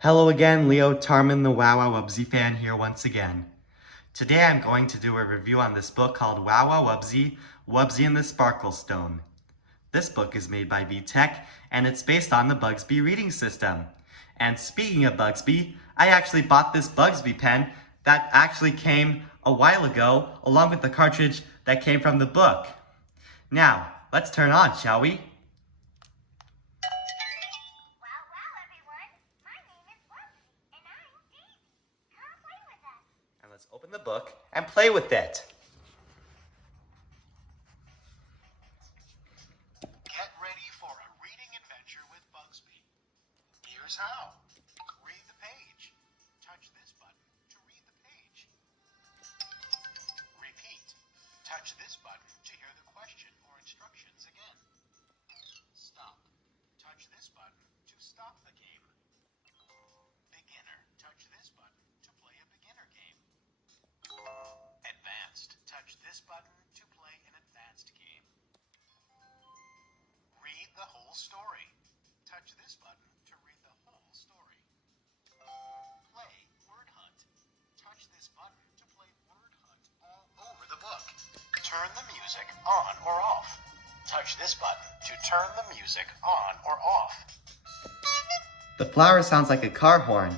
Hello again, Leo Tarman, the Wubbzy fan here once again. Today I'm going to do a review on this book called Wubbzy, Wubbzy and the Sparkle Stone. This book is made by Vtech, and it's based on the Bugsby reading system. And speaking of Bugsby, I actually bought this Bugsby pen that actually came a while ago, along with the cartridge that came from the book. Now, let's turn on, shall we? And let's open the book and play with it. Get ready for a reading adventure with Bugsby. Here's how. Read the page. Touch this button to read the page. Repeat. Touch this button to hear the question or instructions again. Stop. Touch this button to stop the game. Beginner. Touch this button to play a beginner game. Advanced. Touch this button to play an advanced game. Read the whole story. Touch this button to read the whole story. Play Word Hunt. Touch this button to play Word Hunt all over the book. Turn the music on or off. Touch this button to turn the music on or off. The flower sounds like a car horn.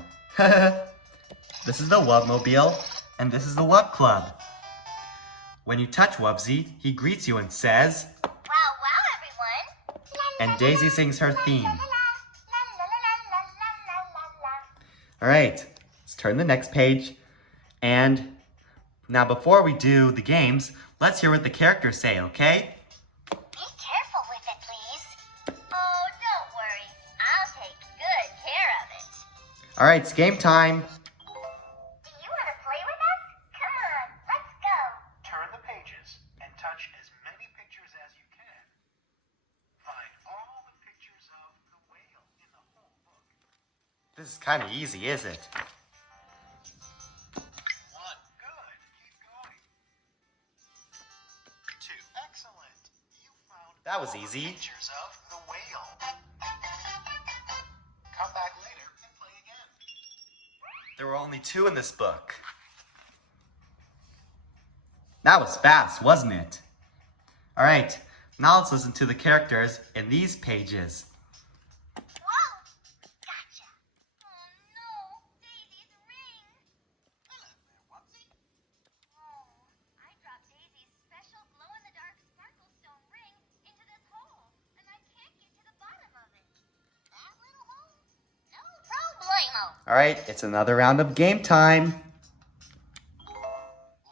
This is the Wubbmobile, and this is the Wub Club. When you touch Wubbzy, he greets you and says, Wow, everyone! and Daisy sings her theme. Alright, let's turn the next page. And now before we do the games, let's hear what the characters say, okay? Be careful with it, please. Oh, don't worry. I'll take good care of it. Alright, it's game time. Do you want to play with us? Come on, let's go. Turn the pages and touch as many pictures as you can. Find all the pictures of the whale in the whole book. This is kind of easy, is it? 1. Good. Keep going. 2. Excellent. You found That was all the easy. pictures of the whale. Come back later and play again. There were only 2 in this book. That was fast, wasn't it? Alright, now let's listen to the characters in these pages. Whoa! Gotcha. Oh, no. Daisy's ring. Hello there, Wubbzy. Oh, I dropped Daisy's special glow-in-the-dark sparkle stone ring into this hole, and I can't get to the bottom of it. That little hole? No problemo. Alright, it's another round of game time.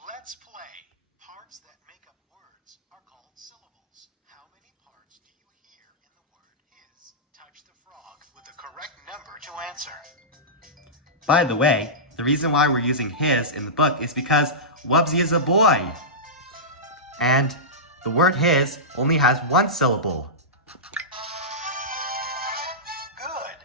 Let's play. Parts that make up words are called syllables. How many parts do you hear in the word his? Touch the frog with the correct number to answer. By the way, the reason why we're using his in the book is because Wubbzy is a boy. And the word his only has 1 syllable. Good.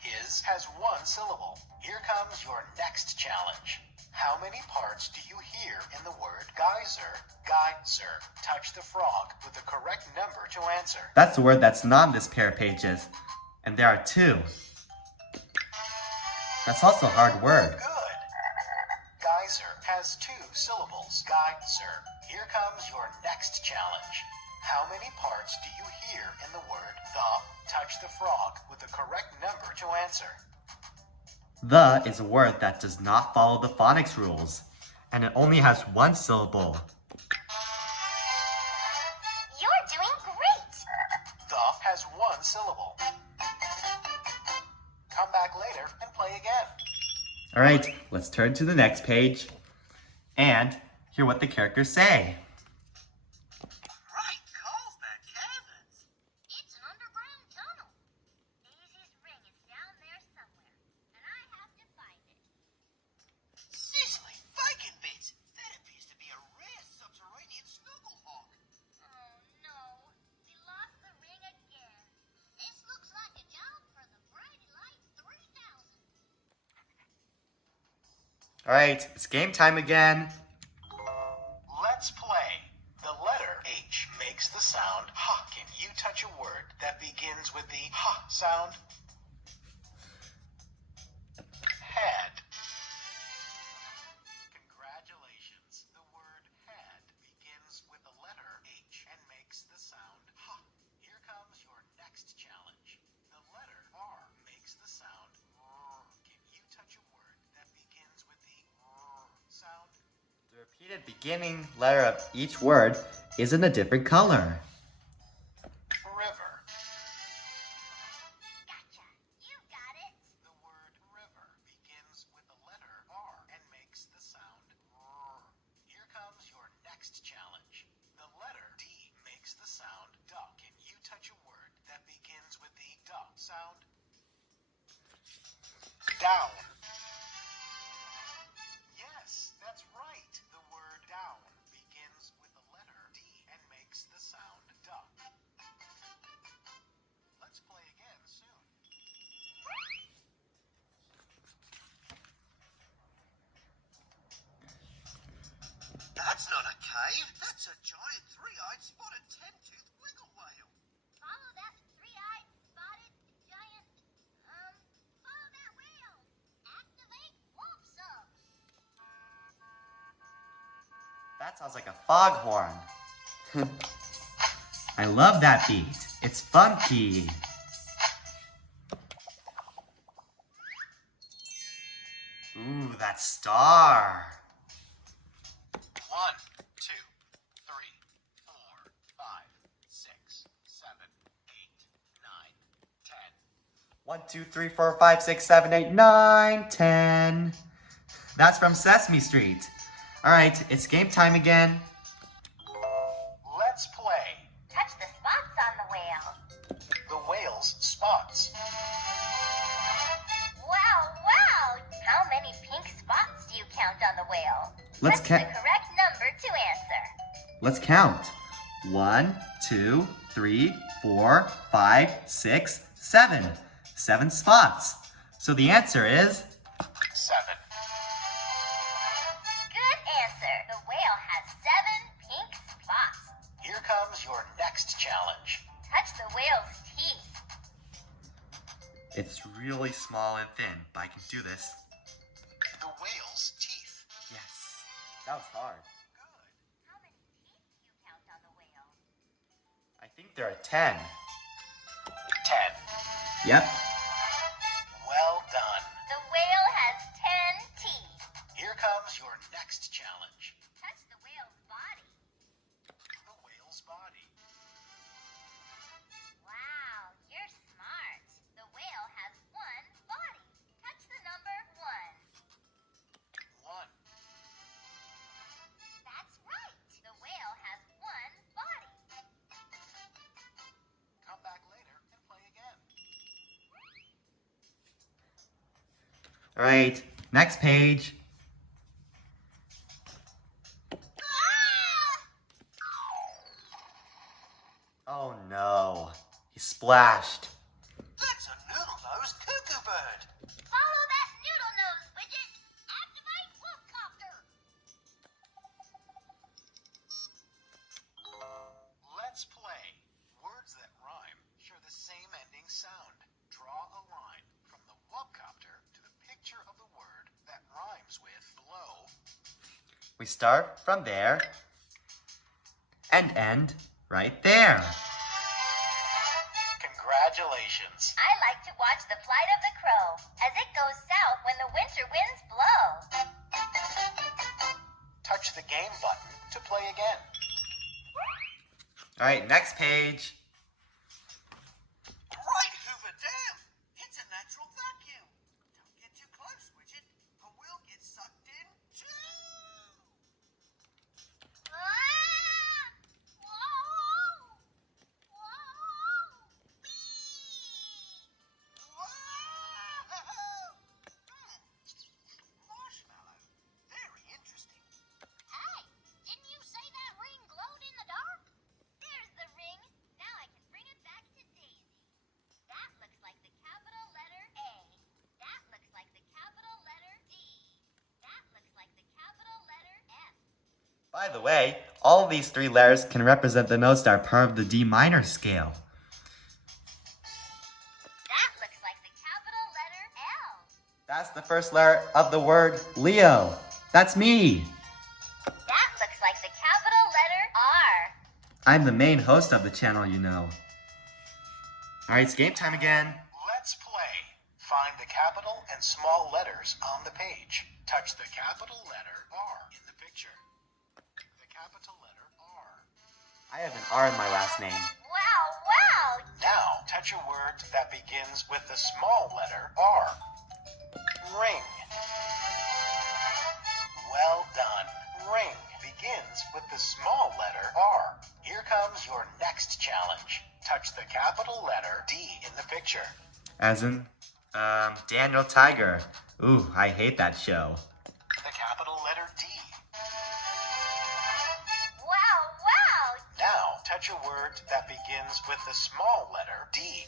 His has 1 syllable. Here comes your next challenge. How many parts do you hear in the word geyser? Geyser. Touch the frog with the correct number to answer. That's the word that's not in this pair of pages. And there are 2. That's also a hard word. Good. Geyser has 2 syllables. Geyser. Here comes your next challenge. How many parts do you hear in the word the? Touch the frog with the correct number to answer. The is a word that does not follow the phonics rules, and it only has 1 syllable. You're doing great. The has 1 syllable. Come back later and play again. Alright, let's turn to the next page and hear what the characters say. Right calls that canvas. It's an underground tunnel. Daisy's ring is down there somewhere, and I have to find it. Sizzling bacon bits. That appears to be a rare subterranean snugglehawk. Oh no, we lost the ring again. This looks like a job for the Brighty Light 3000. Alright, it's game time again. Let's play. The letter H makes the sound ha. Can you touch a word that begins with the ha sound? repeated beginning letter of each word is in a different color. River. Gotcha. You got it. The word river begins with the letter R and makes the sound R. Here comes your next challenge. The letter D makes the sound duck. Can you touch a word that begins with the duck sound? Down. Yes, that's right. The word down begins with the letter D and makes the sound duck. Let's play again soon. That's not a cave. That's a giant three-eyed spotted ten-toothed wiggle whale. Follow that three-eyed, spotted, giant, follow that whale. Activate Wubbzy. That sounds like a foghorn. I love that beat. It's funky. Ooh, that star. 1, 2, 3, 4, 5, 6, 7, 8, 9, 10. 1, 2, 3, 4, 5, 6, 7, 8, 9, 10. That's from Sesame Street. All right, it's game time again. Let's play. Touch the spots on the whale. The whale's spots. Wow. How many pink spots do you count on the whale? Let's Press count. the correct number to answer. Let's count. 1, 2, 3, 4, 5, 6, 7. 7 spots. So the answer is 7. Good answer. The whale has 7 pink spots. Here comes your next challenge. Touch the whale's teeth. it's really small and thin, but I can do this. The whale's teeth. Yes, that was hard. Good. How many teeth do you count on the whale? I think there are 10. 10. Yep. Well done. The whale has 10 teeth. Here comes your next challenge. Touch the whale's body. The whale's body. Wow, you're smart. The whale has 1 body. Touch the number 1. 1. That's right. The whale has 1 body. Come back later and play again. All right, next page. Oh no, he splashed. That's a noodle-nosed cuckoo bird. Follow that noodle nose, Widget. Activate Wolfcopter. Let's play. Words that rhyme share the same ending sound. Draw a line from the Wubbcopter to the picture of the word that rhymes with blow. We start from there and end right there. Congratulations. I like to watch the flight of the crow as it goes south when the winter winds blow. Touch the game button to play again. All right, next page. Right, Hoover Dam. It's a natural vacuum. Don't get too close, Widget, or we'll get sucked in too. Ah! Whoa! Whoa! Whee! Whoa! Marshmallow. Very interesting. Hey, didn't you say that ring glowed in the dark? There's the ring. Now I can bring it back to Daisy. That looks like the capital letter A. That looks like the capital letter D. That looks like the capital letter F. By the way, all of these 3 letters can represent the notes that are part of the D minor scale. That looks like the capital letter L. That's the first letter of the word Leo. That's me. That looks like the capital letter R. I'm the main host of the channel, you know. All right, it's game time again. Let's play. Find the capital and small letters on the page. Touch the capital letter R in the picture. I have an R in my last name. Wow, wow! Now, touch a word that begins with the small letter R. Ring. Well done. Ring begins with the small letter R. Here comes your next challenge. Touch the capital letter D in the picture. As in, Daniel Tiger. Ooh, I hate that show. The capital letter D. Wow, wow! Now, touch a word that begins with the small letter D.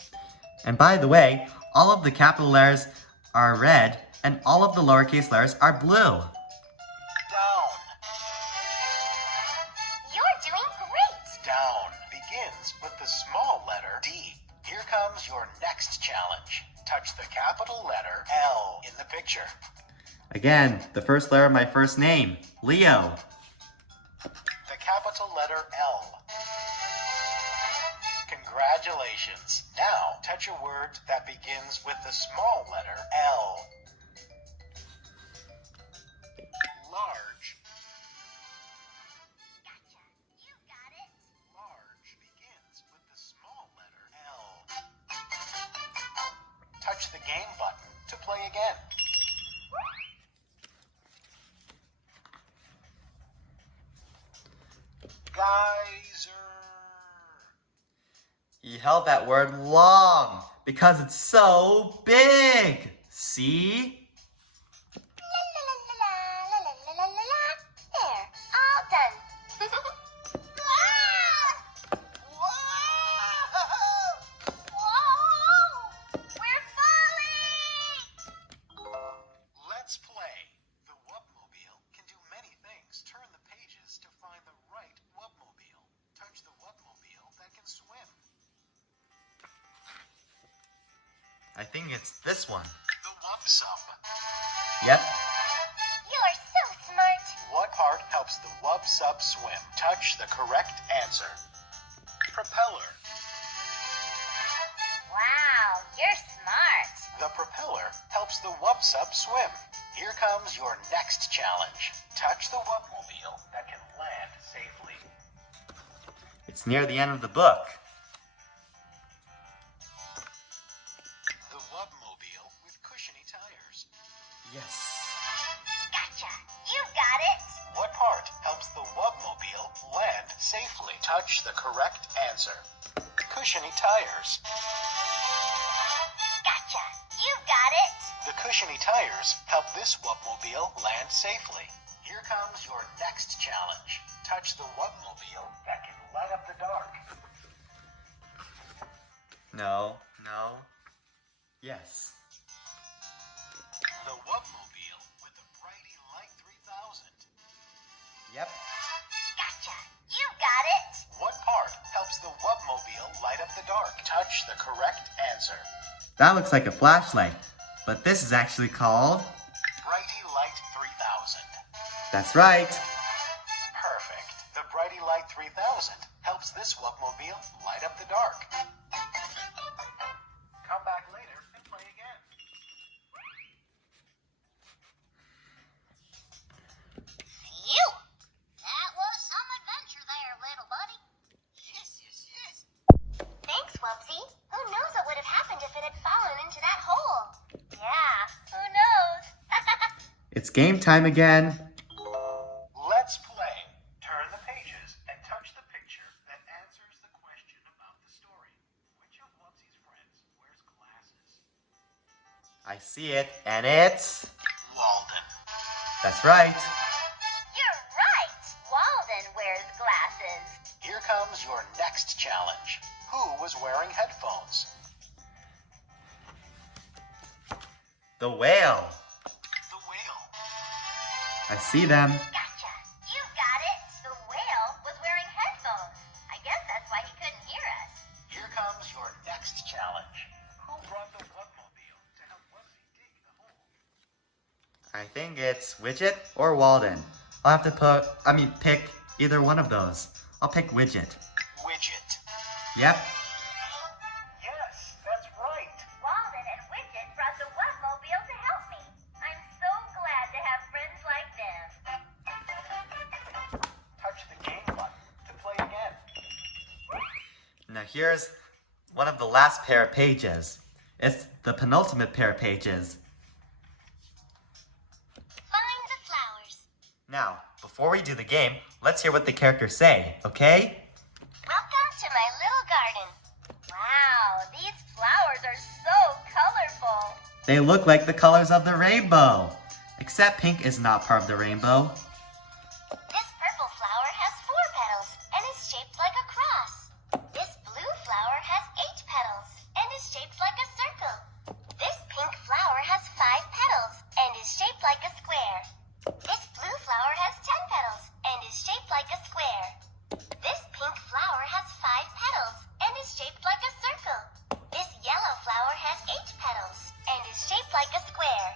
And by the way, all of the capital letters are red, and all of the lowercase letters are blue. Down. You're doing great! Down begins with the small letter D. Here comes your next challenge. Touch the capital letter L in the picture. Again, the first letter of my first name, Leo. The capital letter L. Congratulations. Now, touch a word that begins with the small letter L. Large. Gotcha! You got it! Large begins with the small letter L. Touch the game button to play again. Geyser. He held that word long because it's so big. See? La la la la la la la la la la. There, all done. Ah! Whoa! Whoa! We're falling! Let's play. The Wubbmobile can do many things. Turn the pages to find the right Wubbmobile. Touch the Wubbmobile that can swim. I think it's this one. The Wubbsub. Yep. You're so smart. What part helps the Wubbsub swim? Touch the correct answer. Propeller. Wow, you're smart. The propeller helps the Wubbsub swim. Here comes your next challenge. Touch the Wubbmobile that can land safely. It's near the end of the book. The Wubbmobile with cushiony tires. Yes. Gotcha! You got it! What part helps the Wubbmobile land safely? Touch the correct answer. Cushiony tires. Gotcha! You got it! The cushiony tires help this Wubbmobile land safely. Here comes your next challenge. Touch the Wubbmobile that can light up the dark. No. No. Yes. The Wubbmobile with the Brighty Light 3000. Yep. Gotcha! You got it! What part helps the Wubbmobile light up the dark? Touch the correct answer. That looks like a flashlight, but this is actually called... Brighty Light 3000. That's right. Perfect. The Brighty Light 3000 helps this Wubbmobile light up the dark. Come back later and play again. Phew! That was some adventure there, little buddy. Yes. Thanks, Wubbzy. Who knows what would have happened if it had fallen into that hole? Yeah, who knows? It's game time again. Let's play. Turn the pages and touch the picture that answers the question about the story. Which of Wubbzy's friends wears glasses? I see it, and it's... Walden. That's right. You're right! Walden wears glasses. Here comes your next challenge. Who was wearing headphones? The whale. The whale. I see them. Gotcha! You got it! The whale was wearing headphones. I guess that's why he couldn't hear us. Here comes your next challenge. Who brought the Wubbmobile to help Wubbzy dig the hole? I think it's Widget or Walden. I'll have to pick either one of those. I'll pick Widget. Widget. Yep. Yes, that's right. Walden and Widget brought the Wubbmobile to help me. I'm so glad to have friends like them. Touch the game button to play again. Now here's one of the last pair of pages. It's the penultimate pair of pages. Find the flowers. Now, before we do the game, let's hear what the characters say, okay? Welcome to my little garden. Wow, these flowers are so colorful. They look like the colors of the rainbow. Except pink is not part of the rainbow. This purple flower has 4 petals and is shaped like a cross. This blue flower has 8 petals and is shaped like a circle. This pink flower has 5 petals and is shaped like a square. This blue flower has 10 petals and is shaped like a square. This pink flower has 5 petals and is shaped like a circle. This yellow flower has 8 petals and is shaped like a square.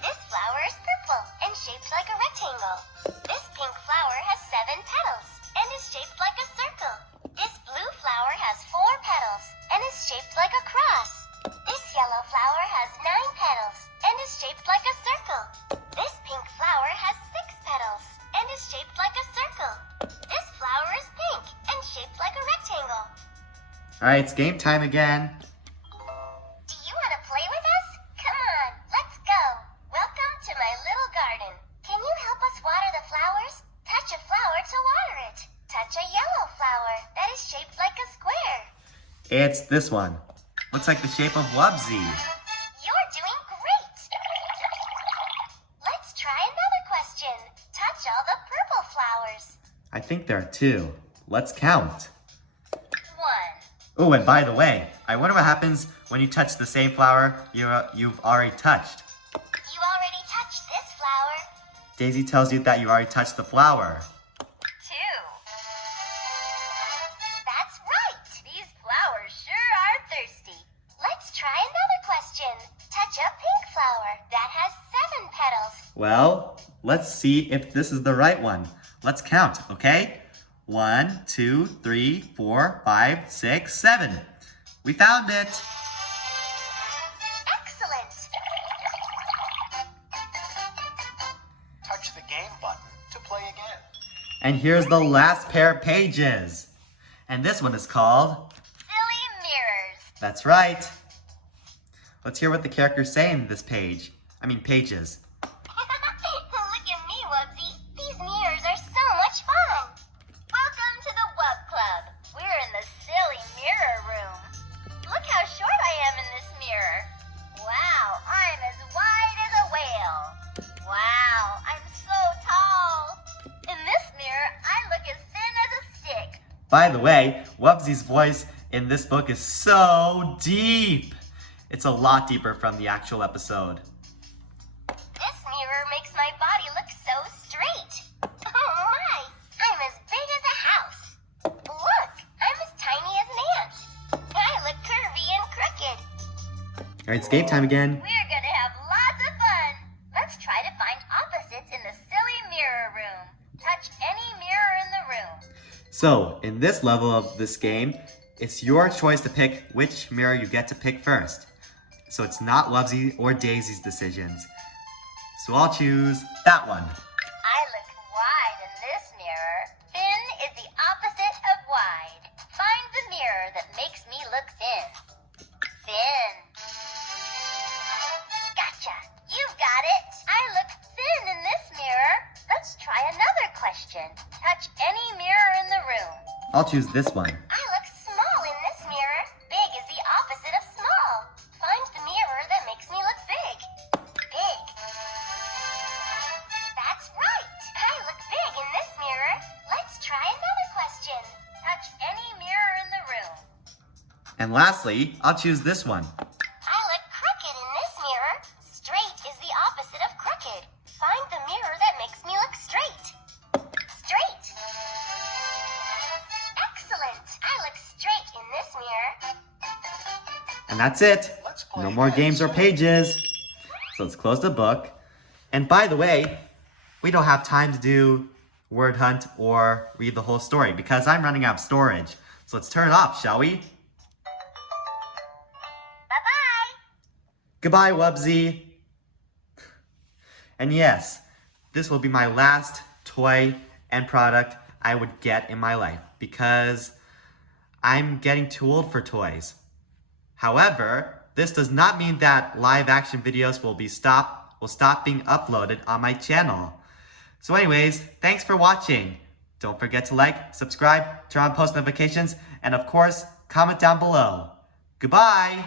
This flower is purple and shaped like a rectangle. This pink flower has 7 petals and is shaped like a circle. This blue flower has 4 petals and is shaped like a cross. This yellow flower has 9 petals and is shaped like a circle. This pink flower has 6 petals and is shaped like a circle. This flower is pink and shaped like a rectangle. Alright, it's game time again. Do you want to play with us? Come on, let's go. Welcome to my little garden. Can you help us water the flowers? Touch a flower to water it. Touch a yellow flower that is shaped like a square. It's this one. Looks like the shape of Wubbzy. You're doing great. Let's try another question. Touch all the purple flowers. I think there are 2. Let's count. 1. Oh, and by the way, I wonder what happens when you touch the same flower you've already touched. You already touched this flower. Daisy tells you that you already touched the flower. 2. That's right. These flowers sure are thirsty. Let's try another question. Touch a pink flower that has 7 petals. Well, let's see if this is the right one. Let's count, okay? 1, 2, 3, 4, 5, 6, 7. We found it. Excellent. Touch the game button to play again. And here's the last pair of pages. And this one is called... Silly mirrors. That's right. Let's hear what the characters say in this pages. Look at me, Wubbzy. These mirrors are so much fun. Welcome to the Wub Club. We're in the silly mirror room. Look how short I am in this mirror. Wow, I'm as wide as a whale. Wow, I'm so tall. In this mirror, I look as thin as a stick. By the way, Wubbzy's voice in this book is so deep. It's a lot deeper from the actual episode. This mirror makes my body look so straight. Oh my, I'm as big as a house. Look, I'm as tiny as an ant. I look curvy and crooked. Alright, it's game time again. We're gonna have lots of fun. Let's try to find opposites in the silly mirror room. Touch any mirror in the room. So, in this level of this game, it's your choice to pick which mirror you get to pick first. So it's not Wubbzy or Daisy's decisions. So I'll choose that one. I look wide in this mirror. Thin is the opposite of wide. Find the mirror that makes me look thin. Thin. Gotcha. You've got it. I look thin in this mirror. Let's try another question. Touch any mirror in the room. I'll choose this one. I look small in this mirror. Big is the opposite of small. Find the mirror that makes me look big. Big. That's right. I look big in this mirror. Let's try another question. Touch any mirror in the room. And lastly, I'll choose this one. I look crooked in this mirror. Straight is the opposite of crooked. Find the mirror that makes me look straight. Straight. Excellent. I look straight in this mirror. And that's it. Let's play No more again. games or pages. So let's close the book. And by the way, we don't have time to do word hunt or read the whole story because I'm running out of storage. So let's turn it off, shall we? Bye-bye. Goodbye, Wubbzy. And yes, this will be my last toy and product I would get in my life because I'm getting too old for toys. However, this does not mean that live action videos will stop being uploaded on my channel. So anyways, thanks for watching. Don't forget to like, subscribe, turn on post notifications, and of course, comment down below. Goodbye!